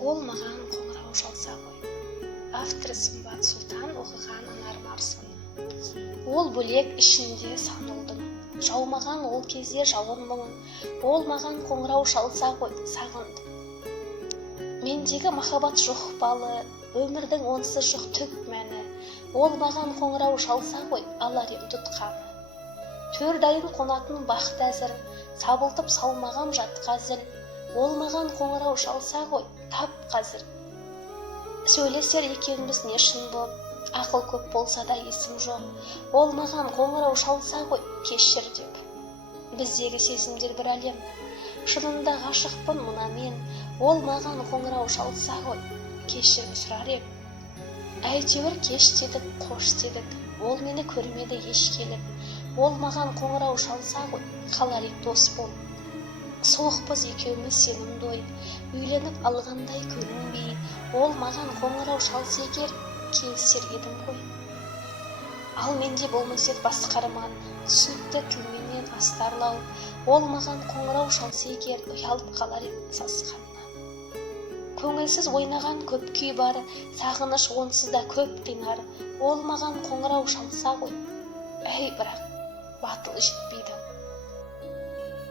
Ол маған қоңырау шалса ғой. Авторы Сымбат Сұлтан, оқыған Анар Марсыны. Ол бөлек, ішінде сан ұлдың. Жаумаған ол кезде жауын мұңын. Ол маған қоңырау шалса ғой, сағындым. Мендегі махаббат жоқ балы, өмірдің онсыз жоқ түк мәні. Ол маған қоңырау шалса ғой, алар ем тұтқаны. Төр дайын қонатын бақыт әзір, сабылтып салмағам жатқа зіл. Ол маған қоңырау шалса ғой, тап қазір. Сөйлесер екеуміз не шын боп, ақыл көп болса да есім жоқ. Ол маған қоңырау шалса ғой, кешір деп. Біздегі сезімдер бір әлем, шынында ғашықпын мына мен. Ол маған қоңырау шалса ғой, кешірім сұрар ем. Әйтеуір кеш дедік, қош дедік, ол мені көрмеді еш келіп. Ол маған қоңырау шалса ғой, қалар ек дос болып. Соғықпыз екеуміз сенімді ой, үйленіп алғандай көрінбей. Ол маған қоңырау шалса егер, келісер едім ғой. Ал менде болмас ед басқа арман, түсінікті тілменен астарлау. Ол маған қоңырау шалса егер, ұялып қалар ем сасқаннан. Көңілсіз ойнаған көп күй бар, сағыныш онсыз да көп қинар. Ол маған қоңырау шалса ғой, әй бірақ батыл жетпейді.